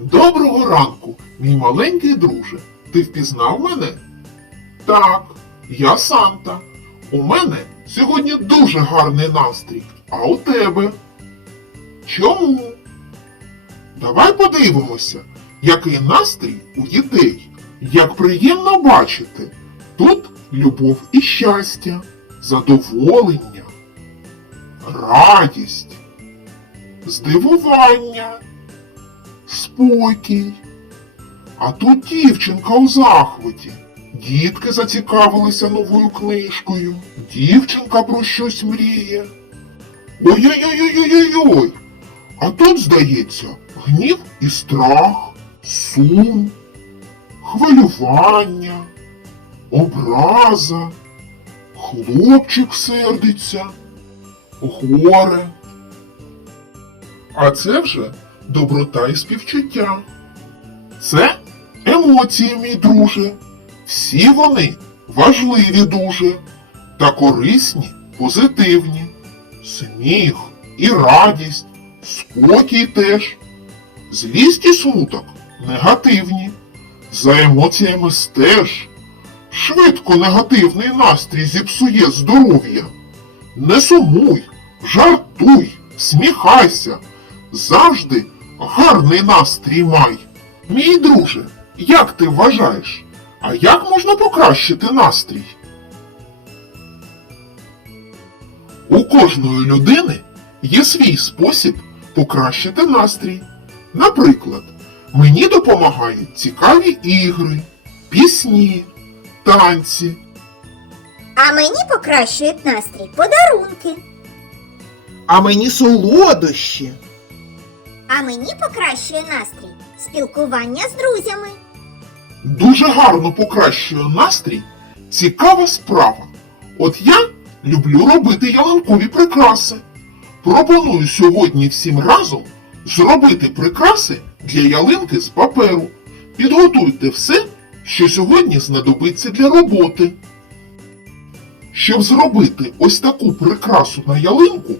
Доброго ранку, мій маленький друже. Ти впізнав мене? Так, я Санта. У мене сьогодні дуже гарний настрій, а у тебе? Чому? Давай подивимося, який настрій у дітей. Як приємно бачити. Тут любов і щастя, задоволення, радість, здивування, спокій. А тут дівчинка у захваті. Дітки зацікавилися новою книжкою. Дівчинка про щось мріє. Ой-ой-ой-ой-ой-ой. А тут, здається, гнів і страх, сум, хвилювання, образа, хлопчик сердиться, горе. А це вже доброта і співчуття. Це емоції, мій друже. Всі вони важливі дуже та корисні, позитивні. Сміх і радість, спокій теж. Злість і смуток негативні. За емоціями стеж. Швидко негативний настрій зіпсує здоров'я. Не сумуй, жартуй, сміхайся. Завжди гарний настрій май. Мій друже, як ти вважаєш? А як можна покращити настрій? У кожної людини є свій спосіб покращити настрій. Наприклад, мені допомагають цікаві ігри, пісні, танці. А мені покращують настрій подарунки. А мені солодощі. А мені покращує настрій спілкування з друзями. Дуже гарно покращує настрій цікава справа. От я люблю робити ялинкові прикраси. Пропоную сьогодні всім разом зробити прикраси для ялинки з паперу. Підготуйте все, що сьогодні знадобиться для роботи. Щоб зробити ось таку прикрасу на ялинку,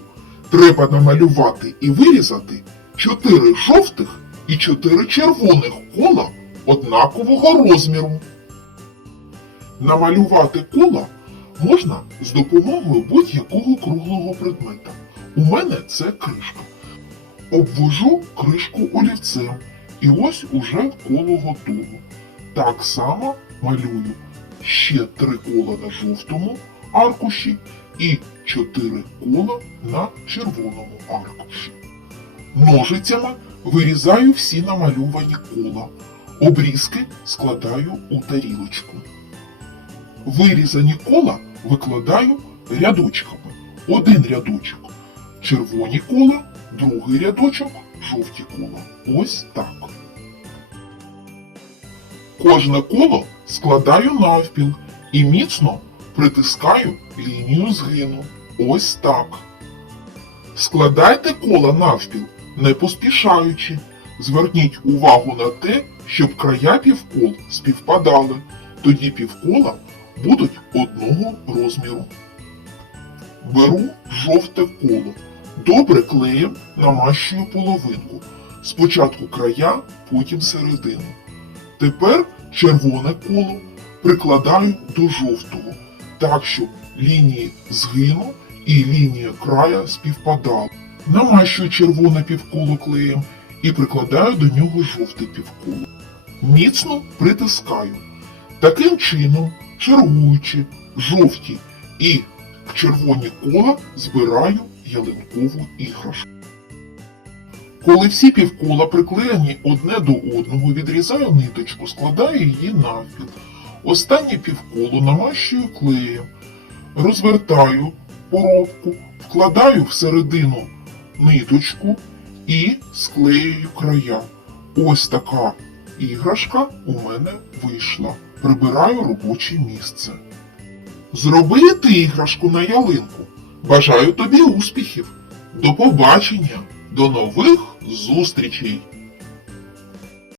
треба намалювати і вирізати 4 жовтих і 4 червоних кола однакового розміру. Намалювати кола можна з допомогою будь-якого круглого предмета. У мене це кришка. Обвожу кришку олівцем, і ось уже коло готово. Так само малюю ще три кола на жовтому аркуші і чотири кола на червоному аркуші. Ножицями вирізаю всі намальовані кола. Обрізки складаю у тарілочку. Вирізані кола викладаю рядочками. Один рядочок червоні кола, другий рядочок жовті кола. Ось так. Кожне коло складаю навпіл і міцно притискаю лінію згину. Ось так. Складайте кола навпіл, не поспішаючи. Зверніть увагу на те, щоб края півкол співпадали. Тоді півкола будуть одного розміру. Беру жовте коло. Добре клеєм намащую половинку. Спочатку края, потім середину. Тепер червоне коло прикладаю до жовтого, так щоб лінії згину і лінія края співпадали. Намащую червоне півколо клеєм і прикладаю до нього жовте півколо. Міцно притискаю. Таким чином, чергуючи жовті і червоні кола, збираю ялинкову іграшку. Коли всі півкола приклеєні одне до одного, відрізаю ниточку, складаю її навпіл. Останнє півколо намащую клеєм, розвертаю поробку, вкладаю всередину ниточку і склеюю края. Ось така іграшка у мене вийшла. Прибираю робоче місце. Зробити іграшку на ялинку. Бажаю тобі успіхів. До побачення, до нових зустрічей!